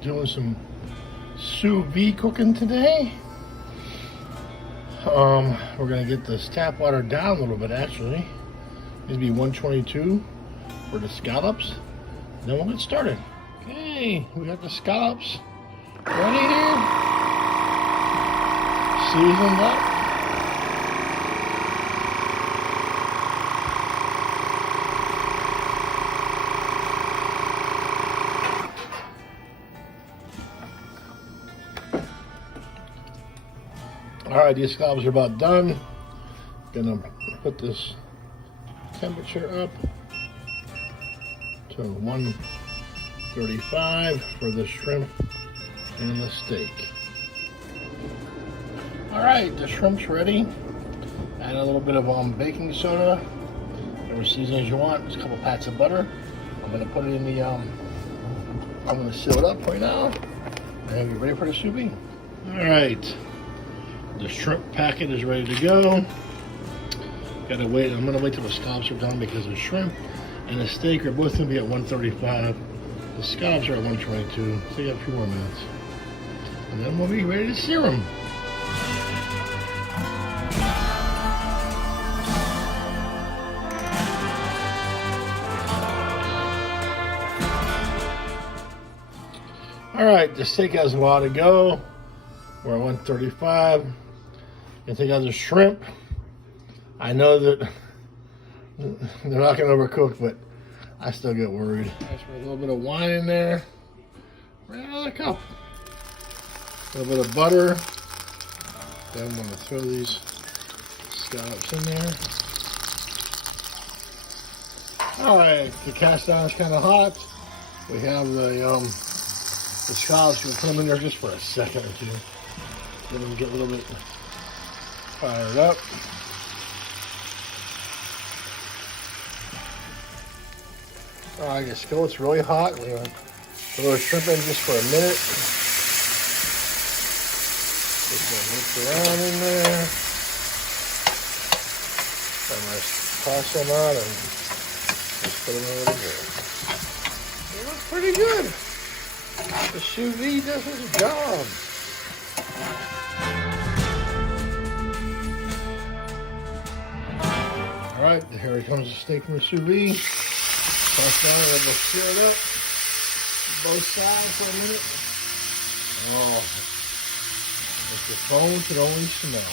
Doing some sous vide cooking today. We're gonna get this tap water down a little bit actually. Needs to be 122 for the scallops. Then we'll get started. Okay, we got the scallops ready here. Seasoned up. Alright, these scallops are about done. Gonna put this temperature up to 135 for the shrimp and the steak. Alright, the shrimp's ready. Add a little bit of baking soda, whatever seasonings you want. Just a couple pats of butter. I'm gonna put it in the I'm gonna seal it up right now and be ready for the sous vide. Alright. The shrimp packet is ready to go. Gotta wait. I'm gonna wait till the scallops are done because the shrimp and the steak are both gonna be at 135. The scallops are at 122. So you got a few more minutes, and then we'll be ready to sear them. All right, the steak has a while to go. We're at 135. And take out the shrimp. I know that they're not going to overcook, but I still get worried. Nice, a little bit of wine in there. Right out of the cup. A little bit of butter. Then I'm going to throw these scallops in there. Alright, the cast iron is kind of hot. We have the scallops. We'll put them in there just for a second or two. Let them get a little bit fired up. Alright, the skillet's really hot. We're gonna throw the shrimp in just for a minute. Just gonna mix around in there. I'm gonna toss them out and just put them over there. They look pretty good. The sous vide does its job. Alright, here comes the steak from the sous vide. Toss down and we'll sear it up. Both sides for a minute. Oh, if the phone could only smell.